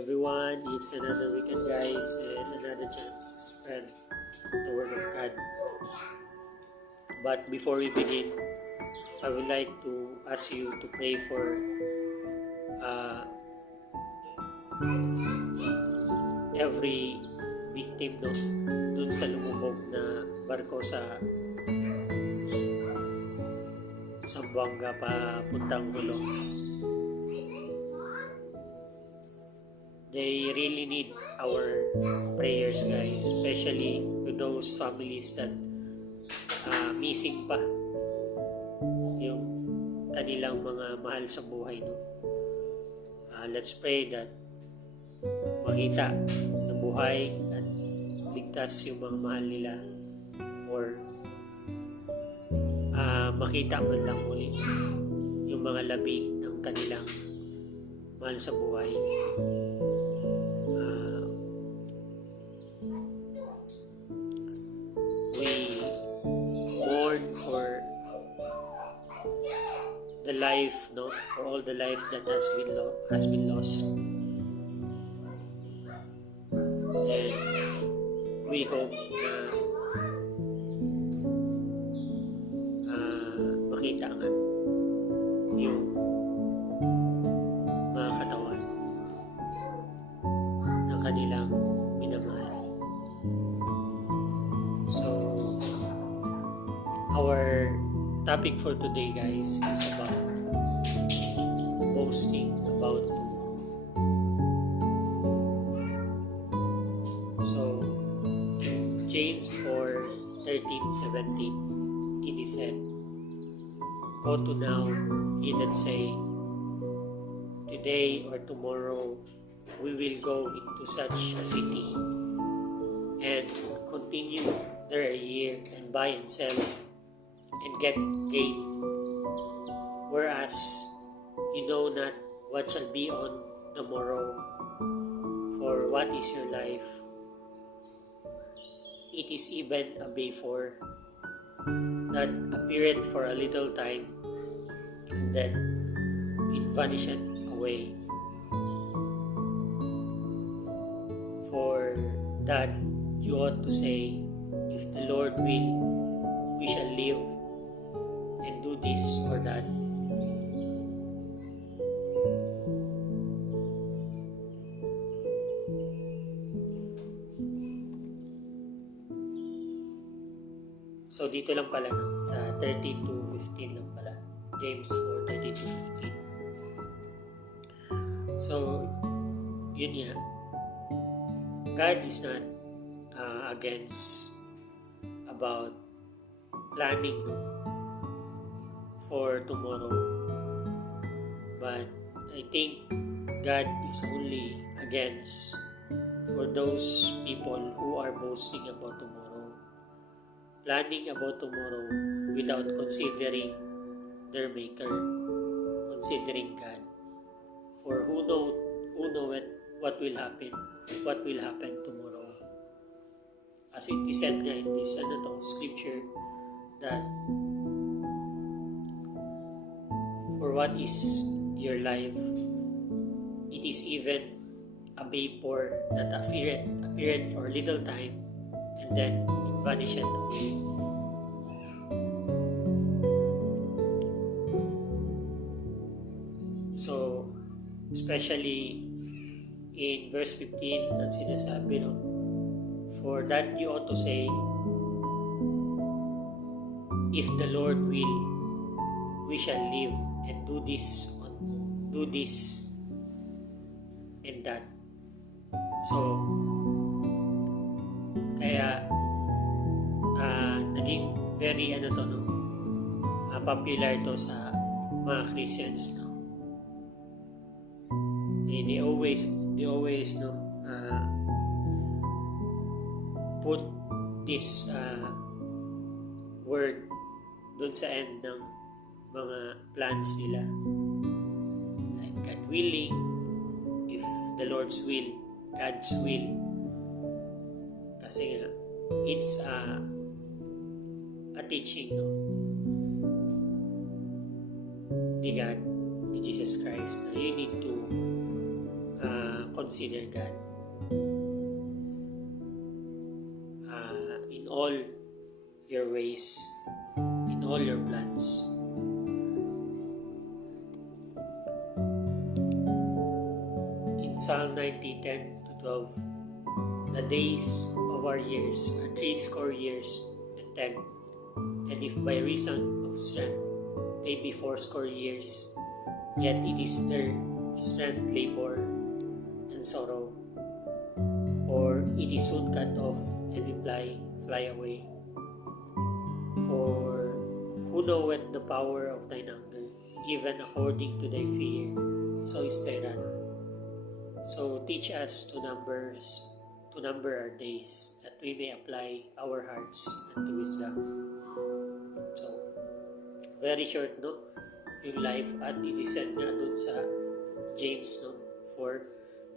everyone. It's another weekend, guys, and another chance to spread the word of God. But before we begin, I would like to ask you to pray for uh, every victim dun sa lumubog na barko sa Zamboanga papuntang Hulong. They really need our prayers, guys, especially with those families that missing pa yung kanilang mga mahal sa buhay. Let's pray that makita na buhay at ligtas yung mga mahal nila, or makita man lang muli yung mga labi ng kanilang mahal sa buhay. We mourn for the life, for all the life that has been lost, and we hope na makita nga yung mga katawan ng kanilang minamahal. So, our topic for today, guys, is about boasting about tomorrow. So, in James 4:13-17, it is said, "Go to now, ye that say, today or tomorrow we will go into such a city, and continue there a year, and buy and sell, and get gain. Whereas you know not what shall be on the morrow, for what is your life? It is even a vapor that appeareth for a little time, and then it vanisheth away. For that you ought to say, if the Lord will, we shall live and do this or that." So dito lang pala, sa 13-15 lang pala. James 4:13-15. So, yun nga. God is not against about planning for tomorrow. But I think God is only against for those people who are boasting about tomorrow, planning about tomorrow without considering their Maker, considering God. For who knoweth what will happen tomorrow. As it is said nga in this scripture, that for what is your life, it is even a vapor that appeared for a little time, and then it vanisheth away. So, especially in verse 15, ang sinasabi, for that you ought to say, if the Lord will, we shall live and do this and that. So, kaya naging very popular to sa mga Christians, they always put this word dun sa end ng mga plans nila, like God willing, if the Lord's will, God's will, kasi nga it's a teaching ni God, ni Jesus Christ, na you need to consider God in all your ways, in all your plans. In Psalm 90:10-12, the days of our years are 80 years and 10, and if by reason of strength they be 80 years, yet it is their strength, labor, and sorrow. For it is soon cut off and fly away. For who knoweth the power of thine anger, even according to thy fear, so is thy wrath. So teach us to number our days, that we may apply our hearts unto wisdom. So, very short, no? Yung life, at isiset nga dun sa James, no? For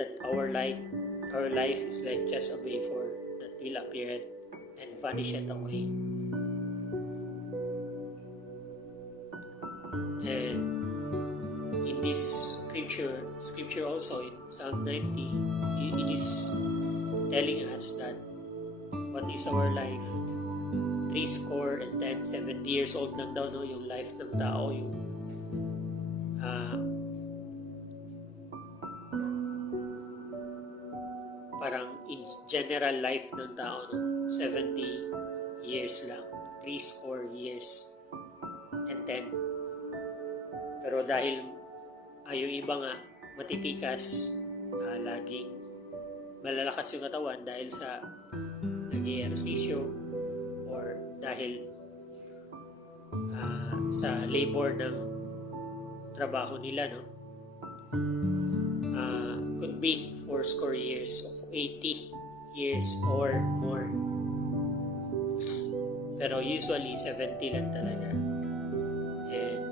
that our life is like just a vapor that will appear and vanish away. And in this scripture also in Psalm 90, it is telling us that what is our life? 70 years old lang daw, no? Yung life ng tao, yung parang in general life ng tao, no? 70 years lang, 70 years and 10. Pero dahil yung iba nga matitikas, laging malalakas yung katawan dahil sa nag-i-ehersisyo or dahil sa labor ng trabaho nila, no? Could be 80 years of 80 years or more. Pero usually 70 lang talaga. And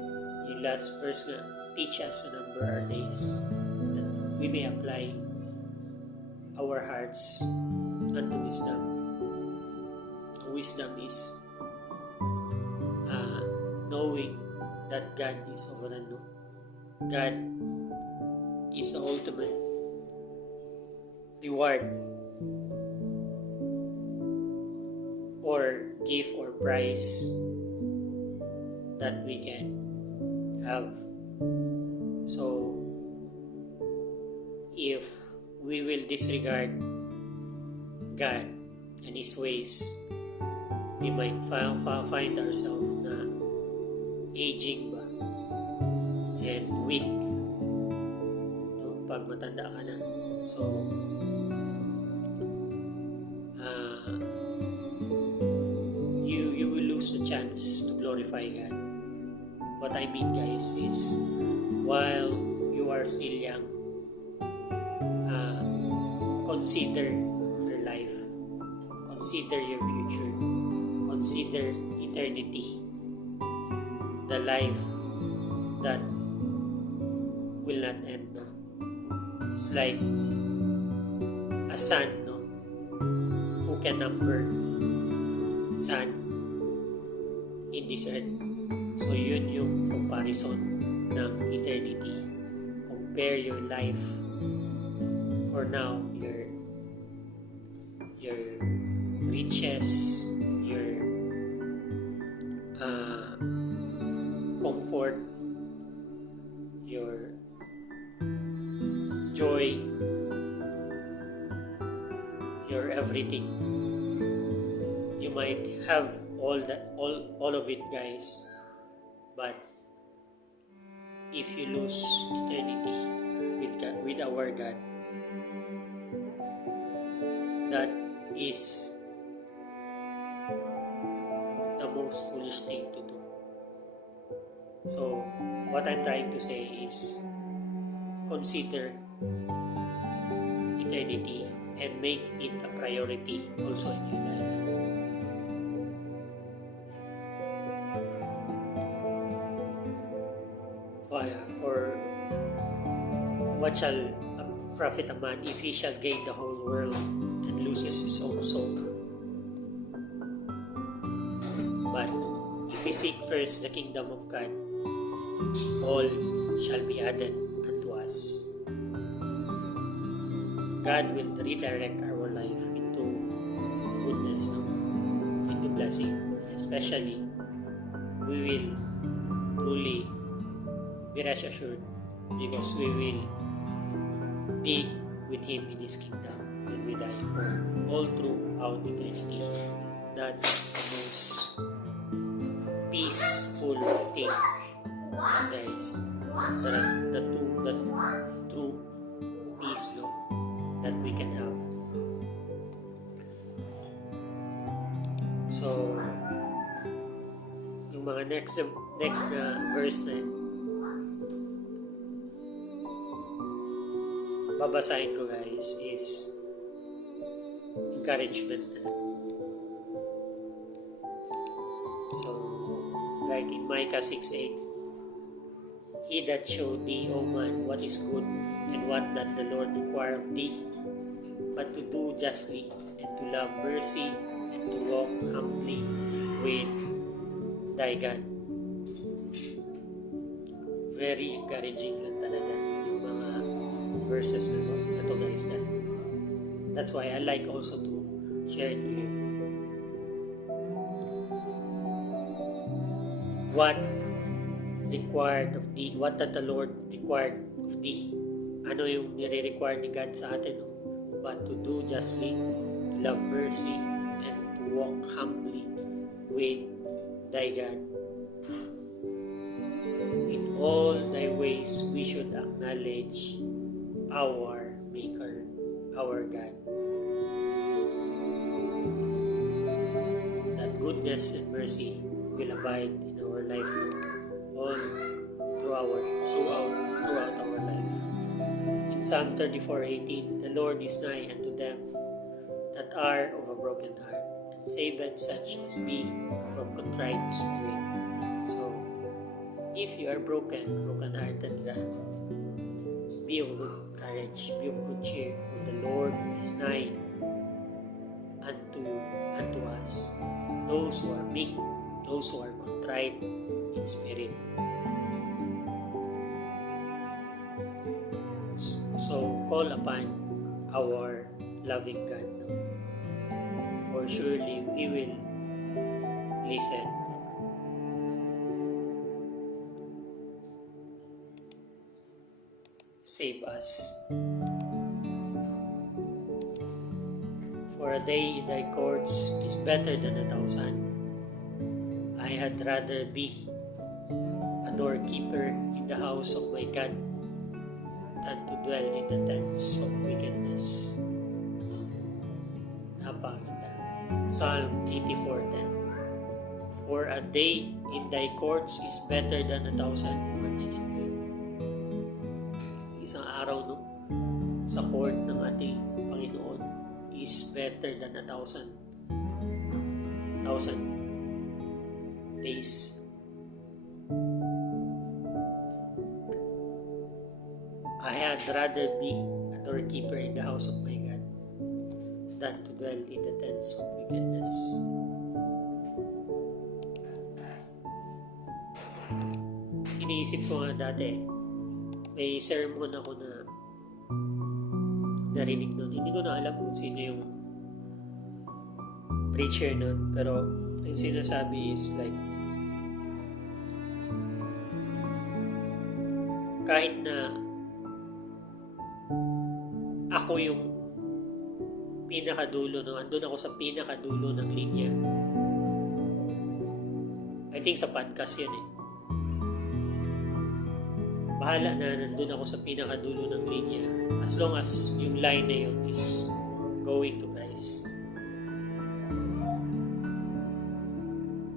yung last verse nga, teach us to number our days, that we may apply our hearts unto wisdom. Wisdom is knowing that God is sovereign. God is the ultimate reward or gift or prize that we can have. So, if we will disregard God and His ways, we might find ourselves na aging ba and weak, no? Pag matanda ka na. So, you will lose the chance to glorify God. What I mean, guys, is while you are still young, consider your life, consider your future, consider eternity, the life that will not end, no? It's like a sun, no? Who can number sun in this earth? So yun yung comparison ng eternity. Compare your life for now, your riches, your comfort, your joy, your everything. You might have all of it, guys, but if you lose eternity with our God, that is the most foolish thing to do. So, what I'm trying to say is, consider eternity and make it a priority also in your life. For what shall profit a man if he shall gain the whole world and loses his own soul? But if we seek first the kingdom of God, all shall be added unto us. God will redirect our life into goodness, no? Into blessing. Especially, we will truly be rest assured because we will be with Him in His kingdom when we die for all throughout eternity. That's the most peaceful thing, guys. The true peace, no, that we can have. So, yung mga next na verse na yun, babasahin ko, guys, is encouragement na. So, like in Micah 6:8, He that showed thee, O man, what is good, and what doth the Lord require of thee, but to do justly, and to love mercy, and to walk humbly with thy God. Very encouraging lang talaga yung mga verses na to, guys. That's why I like also to share to you what required of thee, what that the Lord required of thee. Ano yung nire-require ni God sa atin, no? But to do justly, to love mercy, and to walk humbly with thy God. In all thy ways we should acknowledge our Maker, our God. That goodness and mercy will abide in our life, no? All throughout our life. In Psalm 34:18, the Lord is nigh unto them that are of a broken heart, and saveth such as be of a contrite spirit. So, if you are broken-hearted ka, be of good courage, be of good cheer, for the Lord is nigh unto us, those who are meek, those who are contrite in spirit. So, call upon our loving God, no? For surely He will listen. Save us. For a day in thy courts is better than 1,000. I had rather be a doorkeeper in the house of my God than to dwell in the tents of wickedness. Napakaganda. Psalm 84:10. For a day in thy courts is better than 1,000. Imagine mo. Isang araw, no, sa court ng ating Panginoon is better than 1,000 days. I had rather be a doorkeeper in the house of my God than to dwell in the tents of wickedness. Iniisip ko nga dati, may sermon ako na narinig nun. Hindi ko na alam kung sino yung preacher nun, pero yung sinasabi is like, kahit na ako yung pinakadulo, no? Andun ako sa pinakadulo ng linya. I think sa podcast yan eh. Bahala na nandun ako sa pinakadulo ng linya as long as yung line na yun is going to Christ.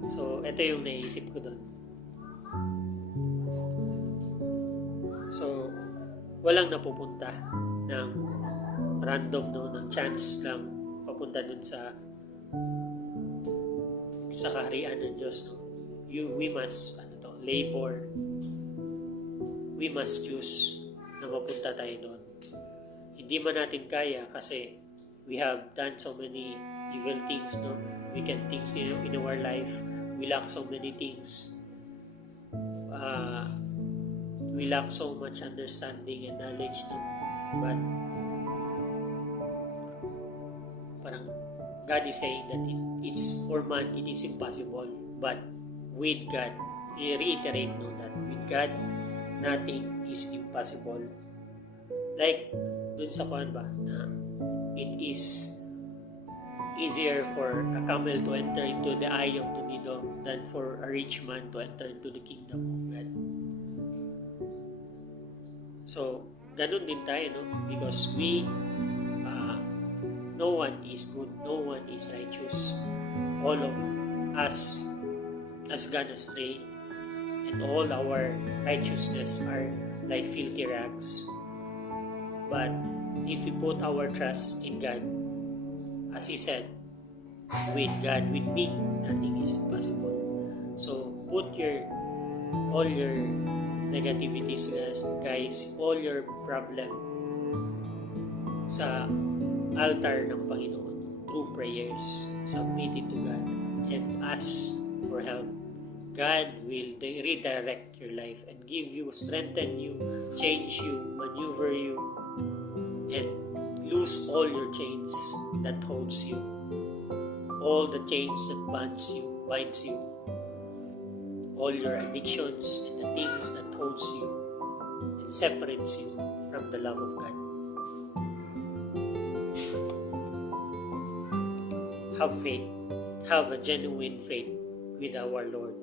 So, ito yung naisip ko doon. So, walang napupunta ng random, no, ng chance lang papunta dun sa kaharian ng Diyos, no. We must labor. We must choose na mapunta tayo doon. Hindi man natin kaya kasi we have done so many evil things, no? Wicked things in our life. We lack so many things. We lack so much understanding and knowledge, no? But parang God is saying that it's for man, it is impossible. But with God, He reiterate that with God, nothing is impossible. Like, dun sa kuwan ba, na it is easier for a camel to enter into the eye of the needle than for a rich man to enter into the kingdom of God. So, ganun din tayo, no? Because no one is good, no one is righteous. All of us has gone astray, and all our righteousness are like filthy rags. But if we put our trust in God, as He said, with God, with me, nothing is impossible. So put all your negativities, guys, all your problem sa altar ng Panginoon through prayers. Submit it to God and ask for help. God will redirect your life and give you, strengthen you, change you, maneuver you, and loose all your chains that holds you, all the chains that binds you, all your addictions and the things that holds you and separates you from the love of God. Have faith, have a genuine faith with our Lord.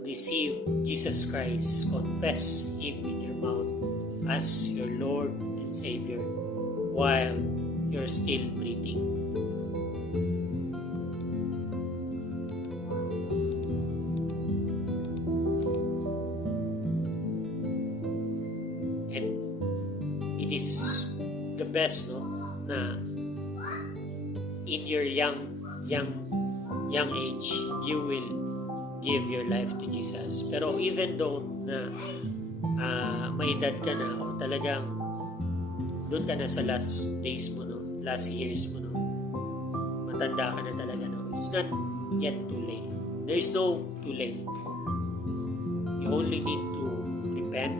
Receive Jesus Christ, confess Him in your mouth as your Lord and Savior while you're still breathing. And it is the best, no, na in your young age, you will give your life to Jesus. Pero even though na may edad ka na o talagang doon ka na sa last days mo, no, last years mo, no, matanda ka na talaga, no, it's not yet too late. There is no too late. You only need to repent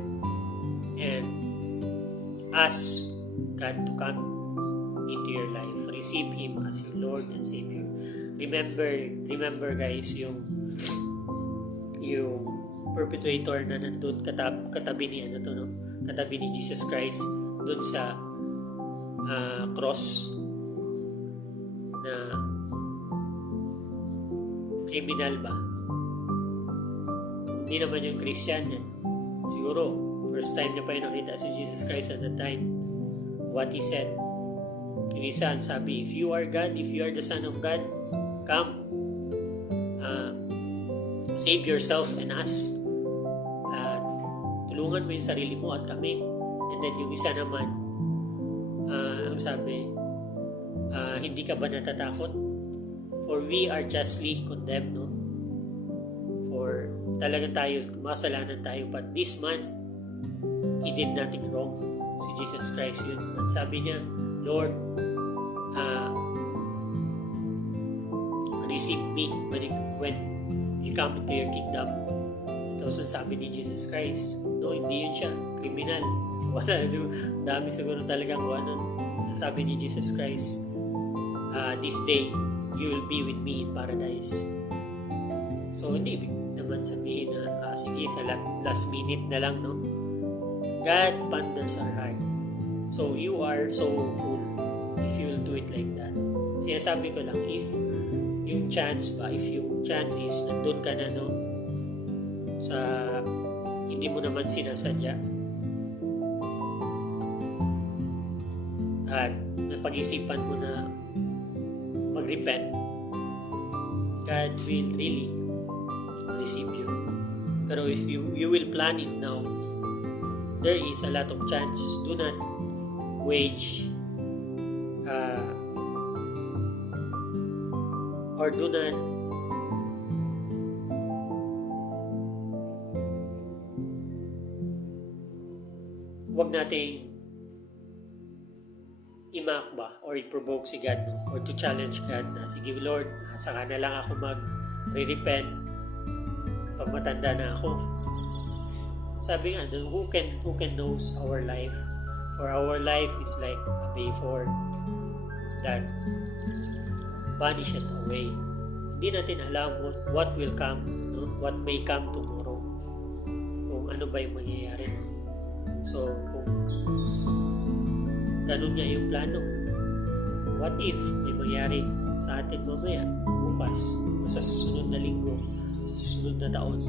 and ask God to come into your life. Receive Him as your Lord and Savior. Remember guys, yung perpetrator na nandun katabi ni katabi ni Jesus Christ dun sa cross, na criminal ba? Hindi naman yung Christian yan. Siguro first time niya pa yung nakita si Jesus Christ at that time. What He said, yung isa ang sabi, if you are God, if you are the Son of God, come, save yourself and us. Tulungan mo yung sarili mo at kami. And then yung isa naman, ang sabi, hindi ka ba natatakot? For we are justly condemned, no? For talagang tayo, makasalanan tayo. But this man, he did nothing wrong. Si Jesus Christ yun. At sabi niya, Lord, receive me when you come into your kingdom. Tapos ang sabi ni Jesus Christ, no, hindi yun siya, criminal. Wala, dami siguro talagang sabi ni Jesus Christ, this day, you will be with me in paradise. So, hindi ibig naman sabihin na, sige, sa last minute na lang, no? God ponders our heart. So, you are so full if you will do it like that. Sinasabi ko lang, if yung chance is nandun ka na, no, sa hindi mo naman sinasadya at napag-isipan mo na mag-repent, God will really receive you. Pero if you will plan it now, there is a lot of chance. Do not wage or do not wag nating i-mock ba or i-provoke si God, no? Or to challenge God na, sige Lord, saka na lang ako mag-repent pag matanda na ako. Sabi nga, who can knows our life? For our life is like a before. that vanisheth away. Hindi natin alam what will come, no? What may come tomorrow. Kung ano ba yung mangyayari. So, kung ganun nga yung plano mo, what if may mangyari sa atin mamaya, bukas, o sa susunod na linggo, sa susunod na taon,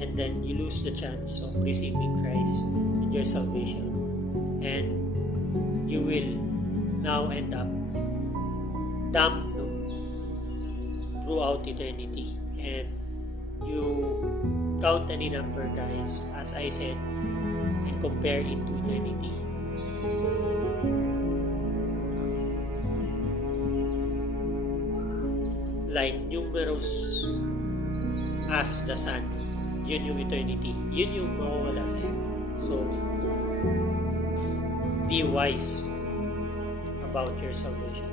and then you lose the chance of receiving Christ and your salvation, and you will now end up damned throughout eternity. And you count any number, guys, as I said, and compare it to eternity. Like numerous as the sun, yun yung eternity. Yun yung mawawala sa'yo. So, be wise about your salvation.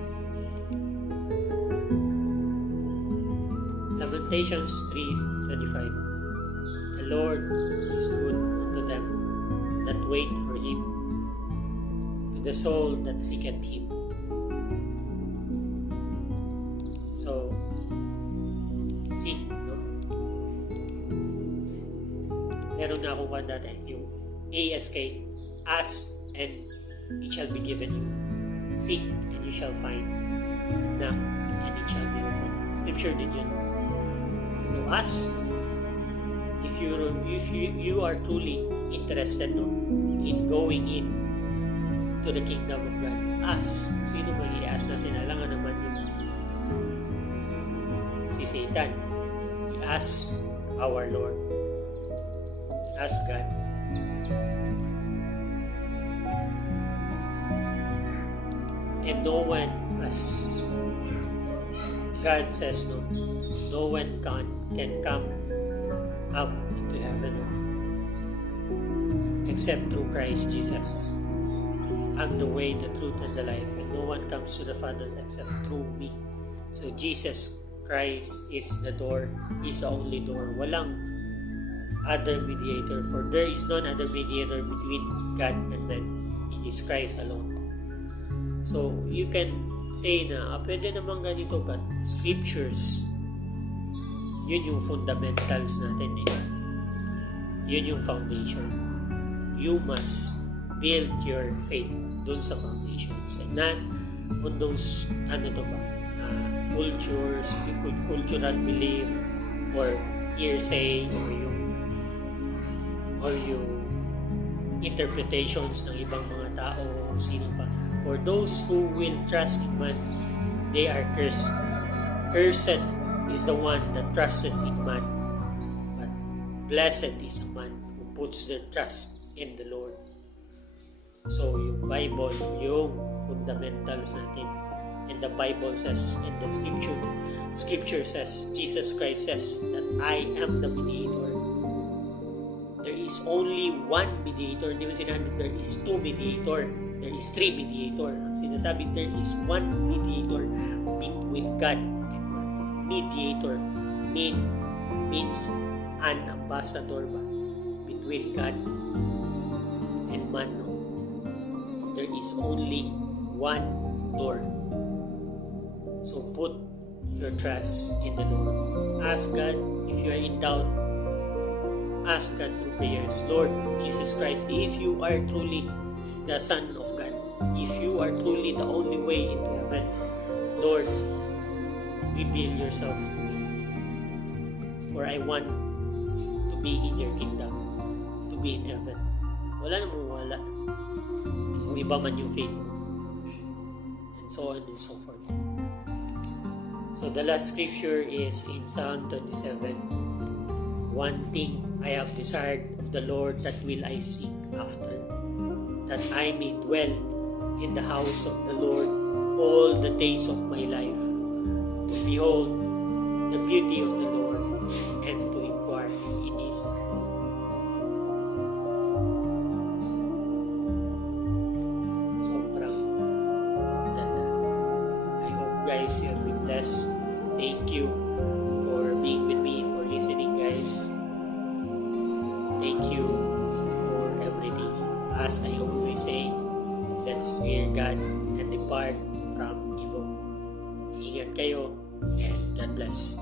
Lamentations 3:25. The Lord is good unto them that wait for Him, to the soul that seeketh Him. So, seek, no? Meron na akong one dati, yung ASK, ask and it shall be given you. Seek and you shall find. Knock and it shall be opened. Scripture din yun. So ask. If you are truly interested, no, in going in to the kingdom of God, ask. Sino ba i-ask natin? Alangan naman yung si Satan. Ask our Lord. Ask God. And no one, as God says, no one can come up into heaven, no, except through Christ Jesus. I'm the way, the truth, and the life, and no one comes to the Father except through me. So Jesus Christ is the door. He's the only door. Walang other mediator, for there is none other mediator between God and man. It is Christ alone. So, you can say na, pwede naman ganito, but scriptures, yun yung fundamentals natin eh. Yun yung foundation. You must build your faith dun sa foundations and not on those, cultures, cultural belief, or hearsay, or yung interpretations ng ibang mga tao o sino pa. For those who will trust in man, they are cursed. Cursed is the one that trusted in man, but blessed is a man who puts their trust in the Lord. So yung Bible, yung fundamentals natin, and the Bible says, and the scripture says, Jesus Christ says that I am the mediator. There is only one mediator. Hindi mo sinabi there is two mediator. There is three mediator. Ang sinasabi, there is one mediator between God and man. Mediator means an ambassador ba? Between God and man. No? There is only one door. So put your trust in the Lord. Ask God if you are in doubt. Ask God through prayers. Lord Jesus Christ, if you are truly the Son of God, if you are truly the only way into heaven, Lord, reveal yourself to me. For I want to be in your kingdom, to be in heaven. Wala namang wala. Kung iba man yung faith mo. And so on and so forth. So the last scripture is in Psalm 27. One thing I have desired of the Lord, that will I seek after, that I may dwell in the house of the Lord all the days of my life, to behold the beauty of the Lord and to inquire in His temple. Sobrang ganda. I hope guys you have been blessed. Thank you for being with me, for listening guys. Thank you for everything. As I always say, let's fear God and depart from Ingat kayo and God bless.